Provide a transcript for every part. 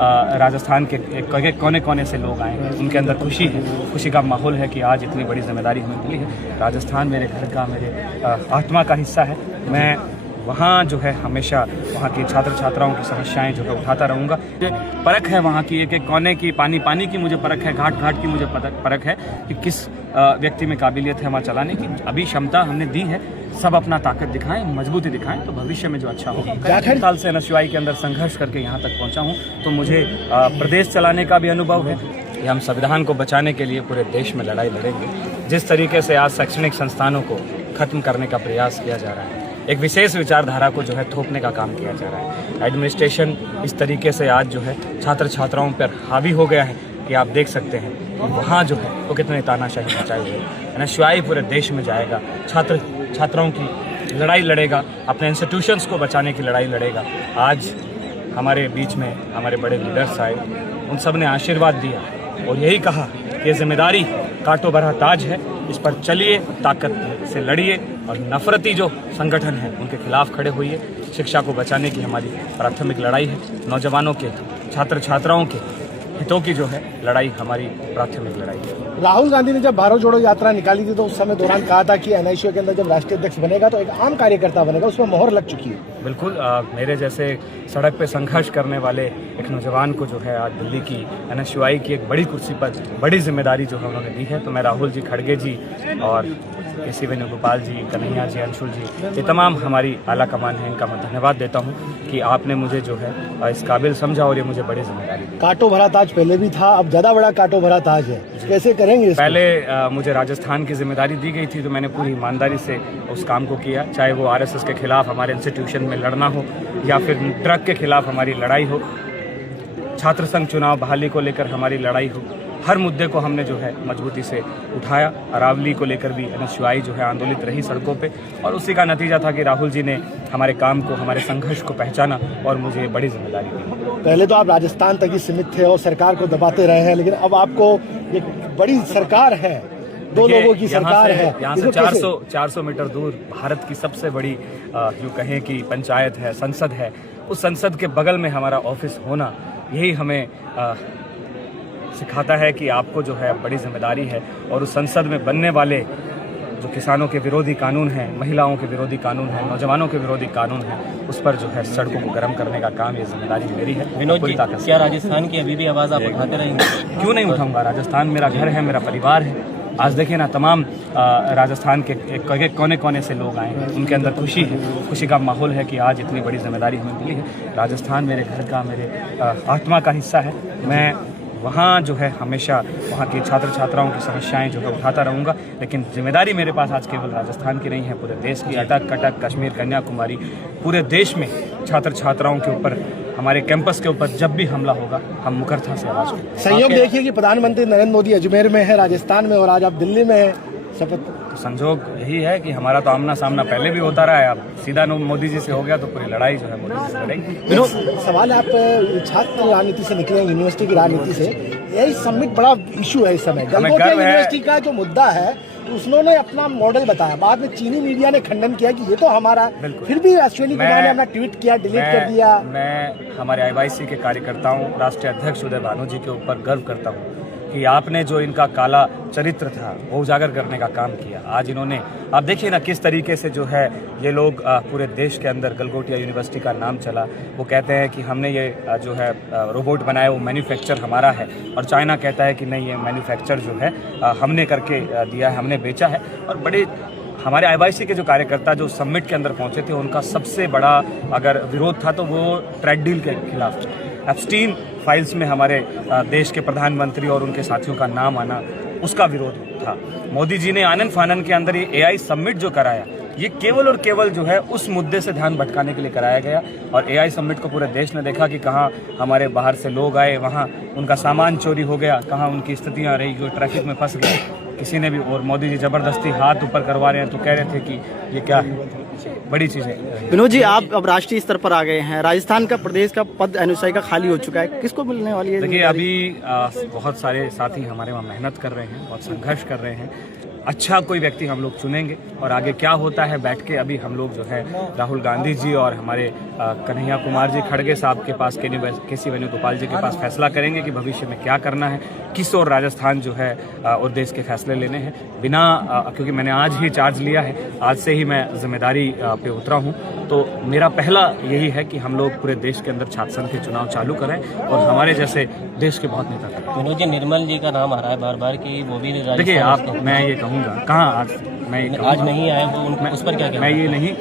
राजस्थान के कोने कोने से लोग आए हैं, उनके अंदर खुशी है, खुशी का माहौल है कि आज इतनी बड़ी जिम्मेदारी हमें मिली है। राजस्थान मेरे घर का, मेरे आत्मा का हिस्सा है। मैं वहाँ जो है हमेशा वहाँ की छात्र छात्राओं की समस्याएं जो है उठाता रहूँगा। परख है वहाँ की, एक एक कोने की, पानी की मुझे परख है, घाट घाट की मुझे परख है कि किस व्यक्ति में काबिलियत है वहाँ चलाने की। अभी क्षमता हमने दी है, सब अपना ताकत दिखाएं, मजबूती दिखाएं, तो भविष्य में जो अच्छा होगा। 4 साल से एनएसयूआई के अंदर संघर्ष करके यहाँ तक पहुँचा हूँ, तो मुझे प्रदेश चलाने का भी अनुभव है। कि हम संविधान को बचाने के लिए पूरे देश में लड़ाई लड़ेंगे। जिस तरीके से आज शैक्षणिक संस्थानों को खत्म करने का प्रयास किया जा रहा है, एक विशेष विचारधारा को जो है थोपने का काम किया जा रहा है, एडमिनिस्ट्रेशन इस तरीके से आज जो है छात्र छात्राओं पर हावी हो गया है कि आप देख सकते हैं कि वहाँ जो है वो कितने तानाशाही मचाए हुए हैं। एनएसयूआई पूरे देश में जाएगा, छात्र छात्राओं की लड़ाई लड़ेगा, अपने इंस्टीट्यूशंस को बचाने की लड़ाई लड़ेगा। आज हमारे बीच में हमारे बड़े लीडर्स आए, उन सब ने आशीर्वाद दिया और यही कहा कि ये जिम्मेदारी कांटों भरा ताज है, इस पर चलिए, ताकत से लड़िए और नफरती जो संगठन है उनके खिलाफ खड़े होइए। शिक्षा को बचाने की हमारी प्राथमिक लड़ाई है, नौजवानों के, छात्र छात्राओं के हितों की जो है लड़ाई हमारी प्राथमिक लड़ाई है। राहुल गांधी ने जब भारत जोड़ो यात्रा निकाली थी तो उस समय दौरान कहा था कि एनआईसी के अंदर जब राष्ट्रीय अध्यक्ष बनेगा तो एक आम कार्यकर्ता बनेगा, उसमें मोहर लग चुकी है। बिल्कुल, मेरे जैसे सड़क पे संघर्ष करने वाले एक नौजवान को जो है आज दिल्ली की एनएसयूआई की एक बड़ी कुर्सी पर बड़ी जिम्मेदारी जो है उन्होंने दी है। तो मैं राहुल जी खड़गे जी और केसी वेणुगोपाल जी, कन्हैया जी, अंशुल जी, ये तमाम हमारी आला कमान है, इनका मैं धन्यवाद देता हूँ कि आपने मुझे जो है इस काबिल समझा और ये मुझे बड़ी जिम्मेदारी दी। कांटों भरा ताज पहले भी था, अब ज्यादा बड़ा कांटों भरा ताज है, कैसे करेंगे? पहले मुझे राजस्थान की जिम्मेदारी दी गई थी तो मैंने पूरी ईमानदारी से उस काम को किया, चाहे वो आरएसएस के खिलाफ हमारे इंस्टीट्यूशन में लड़ना हो या फिर ड्रग के खिलाफ हमारी लड़ाई हो, छात्र संघ चुनाव बहाली को लेकर हमारी लड़ाई हो। हर मुद्दे को हमने जो है मजबूती से उठाया। अरावली को लेकर भी एनएसयूआई जो है आंदोलित रही सड़कों पे और उसी का नतीजा था कि राहुल जी ने हमारे काम को, हमारे संघर्ष को पहचाना और मुझे बड़ी जिम्मेदारी दी। पहले तो आप राजस्थान तक ही सीमित थे और सरकार को दबाते रहे हैं, लेकिन अब आपको एक बड़ी सरकार है, 2 लोगों की सरकार है। यहाँ से 400 मीटर दूर भारत की सबसे बड़ी जो कहें कि पंचायत है, संसद है, उस संसद के बगल में हमारा ऑफिस होना, यही हमें सिखाता है कि आपको जो है बड़ी जिम्मेदारी है। और उस संसद में बनने वाले जो किसानों के विरोधी कानून हैं, महिलाओं के विरोधी कानून हैं, नौजवानों के विरोधी कानून हैं, उस पर जो है सड़कों को गर्म करने का काम, ये जिम्मेदारी मेरी है। विनोद जी, क्या राजस्थान की अभी भी आवाज़ आप उठाते रहेंगे? क्यों नहीं उठाऊंगा? राजस्थान मेरा घर है, मेरा परिवार है। आज देखिए ना, तमाम राजस्थान के कोने कोने से लोग आए हैं, उनके अंदर खुशी है, खुशी का माहौल है कि आज इतनी बड़ी जिम्मेदारी हमें मिली है। राजस्थान मेरे घर का, मेरे आत्मा का हिस्सा है। मैं वहाँ जो है हमेशा वहाँ की छात्र छात्राओं की समस्याएं जो है उठाता रहूँगा, लेकिन जिम्मेदारी मेरे पास आज केवल राजस्थान की नहीं है, पूरे देश की। अटक कटक, कश्मीर, कन्याकुमारी, पूरे देश में छात्र छात्राओं के ऊपर, हमारे कैंपस के ऊपर जब भी हमला होगा, हम मुखरता से आवाज़ उठाएंगे। संयोग देखिए कि प्रधानमंत्री नरेंद्र मोदी अजमेर में है, राजस्थान में, और आज आप दिल्ली में है शपथ। तो संजोग यही है कि हमारा तो आमना सामना पहले भी होता रहा है, अब सीधा मोदी जी से हो गया तो पूरी लड़ाई जो है मोदी जी से लड़ेगी। सवाल है, आप छात्र राजनीति से निकले, यूनिवर्सिटी की राजनीति से, यही समिट बड़ा इशू है इस समय। गलगोटिया यूनिवर्सिटी का जो मुद्दा है उन्होंने अपना मॉडल बताया, बाद में चीनी मीडिया ने खंडन किया कि ये तो हमारा, फिर भी अश्विनी कुमार ने अपना ट्वीट किया, डिलीट कर दिया। मैं हमारे आईवाईसी के कार्यकर्ताओं, राष्ट्रीय अध्यक्ष उदय भानु जी के ऊपर गर्व करता हूँ कि आपने जो इनका काला चरित्र था वो उजागर करने का काम किया। आज इन्होंने, आप देखिए ना किस तरीके से जो है ये लोग पूरे देश के अंदर, गलगोटिया यूनिवर्सिटी का नाम चला, वो कहते हैं कि हमने ये जो है रोबोट बनाया वो मैन्युफैक्चर हमारा है, और चाइना कहता है कि नहीं, ये मैन्युफैक्चर जो है हमने करके दिया है, हमने बेचा है। और बड़े हमारे आईवाईसी के जो कार्यकर्ता जो समिट के अंदर पहुंचे थे, उनका सबसे बड़ा अगर विरोध था तो वो ट्रेड डील के खिलाफ था। एप्स्टीन फाइल्स में हमारे देश के प्रधानमंत्री और उनके साथियों का नाम आना, उसका विरोध था। मोदी जी ने आनंद फानन के अंदर ये एआई समिट जो कराया, ये केवल और केवल जो है उस मुद्दे से ध्यान भटकाने के लिए कराया गया। और एआई समिट को पूरे देश ने देखा कि कहाँ हमारे बाहर से लोग आए, वहाँ उनका सामान चोरी हो गया, कहाँ उनकी स्थितियाँ रही, कोई ट्रैफिक में फंस गए किसी ने भी, और मोदी जी जबरदस्ती हाथ ऊपर करवा रहे हैं, तो कह रहे थे कि ये क्या है, बड़ी चीज़ है। विनोद जी, आप अब राष्ट्रीय स्तर पर आ गए हैं, राजस्थान का प्रदेश का पद एनएसयूआई का खाली हो चुका है, किसको मिलने वाली है? देखिए, अभी बहुत सारे साथी हमारे वहाँ मेहनत कर रहे हैं, बहुत संघर्ष कर रहे हैं। अच्छा कोई व्यक्ति हम लोग चुनेंगे और आगे क्या होता है बैठ के अभी हम लोग जो है राहुल गांधी जी और हमारे कन्हैया कुमार जी खड़गे साहब के पास, केसी वेणुगोपाल जी के पास फैसला करेंगे कि भविष्य में क्या करना है, किस और राजस्थान जो है और देश के फैसले लेने हैं बिना क्योंकि मैंने आज ही चार्ज लिया है, आज से ही मैं जिम्मेदारी पे उतरा हूँ। तो मेरा पहला यही है कि हम लोग पूरे देश के अंदर छात्र संघ के चुनाव चालू करें और हमारे जैसे देश के बहुत नेता करें। विनोद जी, निर्मल जी का नाम आ रहा है बार बार कि वो भी देखिए आप, मैं ये कहूँगा कहाँ आज नहीं आए वो, उस पर क्या कहना? मैं ये नहीं,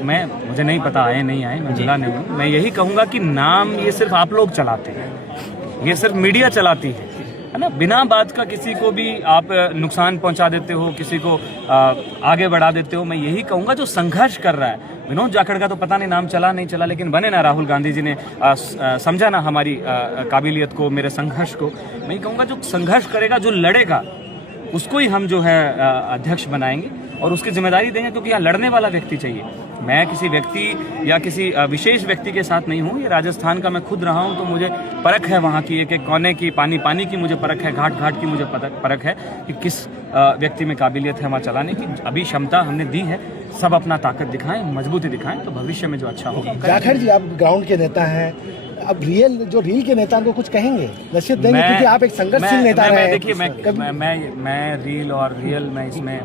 मुझे नहीं पता आए नहीं आए, मैं जिला नहीं हूँ। मैं यही कहूँगा कि नाम ये सिर्फ आप लोग चलाते हैं, ये सिर्फ मीडिया चलाती है ना। बिना बात का किसी को भी आप नुकसान पहुंचा देते हो, किसी को आगे बढ़ा देते हो। मैं यही कहूँगा जो संघर्ष कर रहा है, विनोद जाखड़ का तो पता नहीं नाम चला नहीं चला, लेकिन बने ना राहुल गांधी जी ने समझा ना हमारी काबिलियत को, मेरे संघर्ष को। मैं ये कहूँगा जो संघर्ष करेगा, जो लड़ेगा, उसको ही हम जो है अध्यक्ष बनाएंगे और उसकी जिम्मेदारी देंगे, क्योंकि यहाँ लड़ने वाला व्यक्ति चाहिए। मैं किसी व्यक्ति या किसी विशेष व्यक्ति के साथ नहीं हूँ। ये राजस्थान का मैं खुद रहा हूँ, तो मुझे परख है वहाँ की, एक एक कोने की, पानी की मुझे परख है, घाट घाट की मुझे परख है कि किस व्यक्ति में काबिलियत है वहाँ चलाने की। अभी क्षमता हमने दी है, सब अपना ताकत दिखाएं, मजबूती दिखाएं, तो भविष्य में जो अच्छा होगा। जाखड़ जी, आप ग्राउंड के नेता हैं, अब रील के नेता को कुछ कहेंगे, नसीहत देंगे, क्योंकि आप एक संघर्षशील नेता हैं। देखिए मैं रील और रियल में इसमें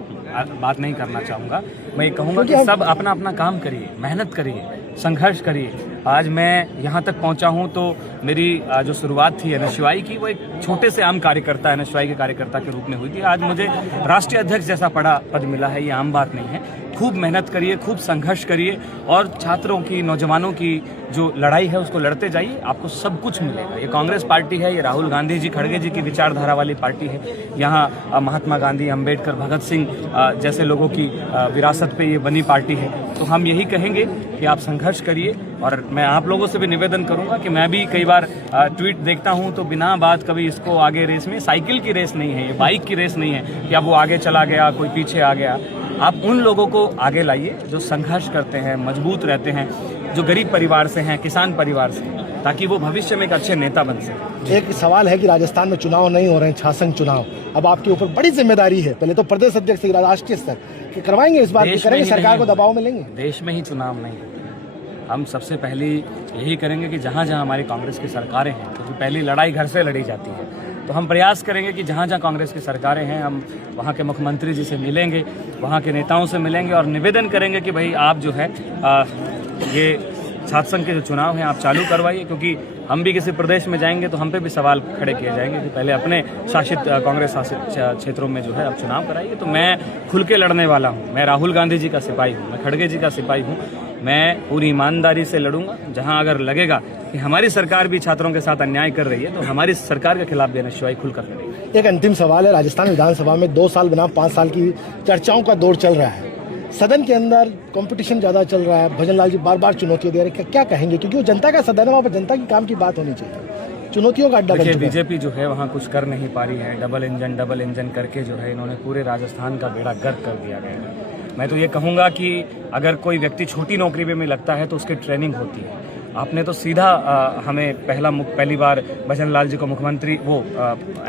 बात नहीं करना चाहूँगा। मैं ये कहूँगा कि सब अपना अपना काम करिए, मेहनत करिए, संघर्ष करिए। आज मैं यहाँ तक पहुँचा हूँ तो मेरी जो शुरुआत थी NSY की, वो एक छोटे से आम कार्यकर्ता, NSY के कार्यकर्ता के रूप में हुई थी। आज मुझे राष्ट्रीय अध्यक्ष जैसा बड़ा पद मिला है, ये आम बात नहीं है। खूब मेहनत करिए, खूब संघर्ष करिए और छात्रों की, नौजवानों की जो लड़ाई है उसको लड़ते जाइए, आपको सब कुछ मिलेगा। ये कांग्रेस पार्टी है, ये राहुल गांधी जी, खड़गे जी की विचारधारा वाली पार्टी है। यहाँ महात्मा गांधी, अंबेडकर, भगत सिंह जैसे लोगों की विरासत पे ये बनी पार्टी है। तो हम यही कहेंगे कि आप संघर्ष करिए। और मैं आप लोगों से भी निवेदन करूंगा कि मैं भी कई बार ट्वीट देखता हूं तो बिना बात कभी इसको आगे रेस में, साइकिल की रेस नहीं है ये, बाइक की रेस नहीं है कि अब वो आगे चला गया, कोई पीछे आ गया। आप उन लोगों को आगे लाइए जो संघर्ष करते हैं, मजबूत रहते हैं, जो गरीब परिवार से हैं, किसान परिवार से, ताकि वो भविष्य में एक अच्छे नेता बन सके। एक सवाल है कि राजस्थान में चुनाव नहीं हो रहे हैं, छात्र संघ चुनाव, अब आपके ऊपर बड़ी जिम्मेदारी है। पहले तो प्रदेश अध्यक्ष, राष्ट्रीय स्तर कि करवाएंगे, इस बात करेंगे, सरकार को दबाव में लेंगे। देश में ही चुनाव नहीं, हम सबसे पहले यही करेंगे कि जहाँ जहाँ हमारी कांग्रेस की सरकारें हैं, क्योंकि पहली लड़ाई घर से लड़ी जाती है, तो हम प्रयास करेंगे कि जहाँ जहाँ कांग्रेस की सरकारें हैं, हम वहाँ के मुख्यमंत्री जी से मिलेंगे, वहाँ के नेताओं से मिलेंगे और निवेदन करेंगे कि भाई आप जो है ये छात्र संघ के जो चुनाव हैं आप चालू करवाइए। क्योंकि हम भी किसी प्रदेश में जाएंगे तो हम पे भी सवाल खड़े किए जाएंगे कि पहले अपने शासित कांग्रेस शासित क्षेत्रों में जो है अब चुनाव कराइए। तो मैं खुल के लड़ने वाला हूँ, मैं राहुल गांधी जी का सिपाही हूँ, मैं खड़गे जी का सिपाही हूँ। मैं पूरी ईमानदारी से लड़ूंगा। जहां अगर लगेगा कि हमारी सरकार भी छात्रों के साथ अन्याय कर रही है तो हमारी सरकार के खिलाफ भी NSY खुलकर लड़ेगी। एक अंतिम सवाल है, राजस्थान विधानसभा में 2 साल बनाम 5 साल की चर्चाओं का दौर चल रहा है, सदन के अंदर कंपटीशन ज्यादा चल रहा है, भजन लाल जी बार बार चुनौती दे रहे हैं, क्या कहेंगे? क्योंकि वो जनता का सदन है, वहाँ पर जनता की काम की बात होनी चाहिए, चुनौतियों का अड्डा। देखिए बीजेपी जो है वहाँ कुछ कर नहीं पा रही है, डबल इंजन करके जो है इन्होंने पूरे राजस्थान का बेड़ा गर्क कर दिया गया है। मैं तो ये कहूँगा कि अगर कोई व्यक्ति छोटी नौकरी में लगता है तो उसकी ट्रेनिंग होती है। आपने तो सीधा हमें पहली बार भजन लाल जी को मुख्यमंत्री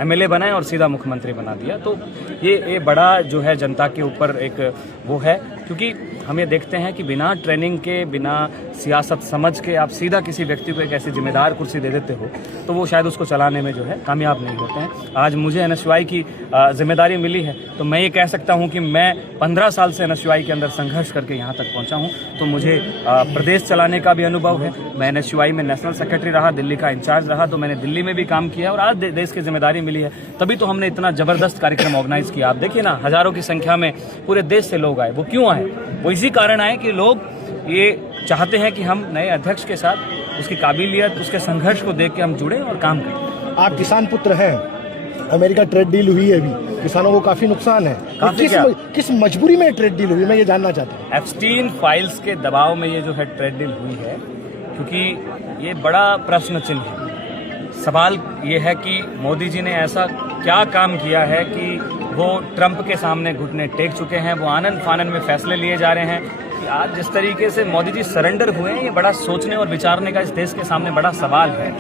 MLA बनाए और सीधा मुख्यमंत्री बना दिया। तो ये बड़ा जो है जनता के ऊपर एक वो है, क्योंकि हम ये देखते हैं कि बिना ट्रेनिंग के, बिना सियासत समझ के आप सीधा किसी व्यक्ति को एक ऐसी जिम्मेदार कुर्सी दे देते हो तो वो शायद उसको चलाने में जो है कामयाब नहीं होते हैं। आज मुझे NSY की जिम्मेदारी मिली है तो मैं ये कह सकता हूँ कि मैं 15 साल से NSY के अंदर संघर्ष करके यहाँ तक पहुँचा हूँ। तो मुझे प्रदेश चलाने का भी अनुभव है। मैं NSY में नेशनल सेक्रेटरी रहा, दिल्ली का इंचार्ज रहा, तो मैंने दिल्ली में भी काम किया और आज देश की जिम्मेदारी मिली है, तभी तो हमने इतना जबरदस्त कार्यक्रम ऑर्गेनाइज किया। आप देखिए ना, हजारों की संख्या में पूरे देश से लोग आए। वो क्यों आए? वो इसी कारण आए कि लोग ये चाहते हैं कि हम नए अध्यक्ष के साथ उसकी काबिलियत, उसके संघर्ष को देख के हम जुड़े और काम करें। आप किसान पुत्र हैं, अमेरिका ट्रेड डील हुई है, अभी किसानों को काफी नुकसान है, किस मजबूरी में ट्रेड डील हुई, मैं ये जानना चाहता हूँ। एप्स्टीन फाइल्स के दबाव में ये जो है ट्रेड डील हुई है, क्योंकि ये बड़ा प्रश्न चिन्ह है। सवाल ये है कि मोदी जी ने ऐसा क्या काम किया है कि वो ट्रंप के सामने घुटने टेक चुके हैं, वो आनन फानन में फैसले लिए जा रहे हैं कि आज जिस तरीके से मोदी जी सरेंडर हुए हैं, ये बड़ा सोचने और विचारने का इस देश के सामने बड़ा सवाल है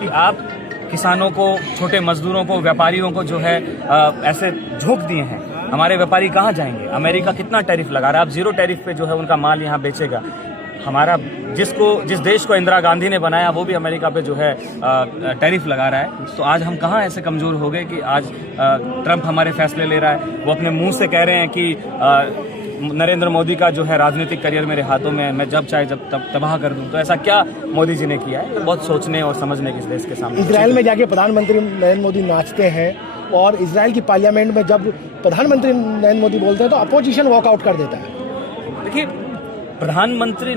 कि आप किसानों को, छोटे मजदूरों को, व्यापारियों को जो है ऐसे झोंक दिए हैं। हमारे व्यापारी कहाँ जाएंगे? अमेरिका कितना टैरिफ लगा रहा है? अब 0 टैरिफ पे जो है उनका माल यहाँ बेचेगा। हमारा जिस देश को इंदिरा गांधी ने बनाया वो भी अमेरिका पे जो है टैरिफ लगा रहा है। तो आज हम कहाँ ऐसे कमज़ोर हो गए कि आज ट्रंप हमारे फैसले ले रहा है। वो अपने मुंह से कह रहे हैं कि नरेंद्र मोदी का जो है राजनीतिक करियर मेरे हाथों में है, मैं जब चाहे जब तब तबाह कर दूं। तो ऐसा क्या मोदी जी ने किया है? तो बहुत सोचने और समझने की इस देश के सामने। इजराइल में जाके प्रधानमंत्री नरेंद्र मोदी नाचते हैं और इजराइल की पार्लियामेंट में जब प्रधानमंत्री नरेंद्र मोदी बोलते हैं तो अपोजिशन वॉकआउट कर देता है। देखिए, प्रधानमंत्री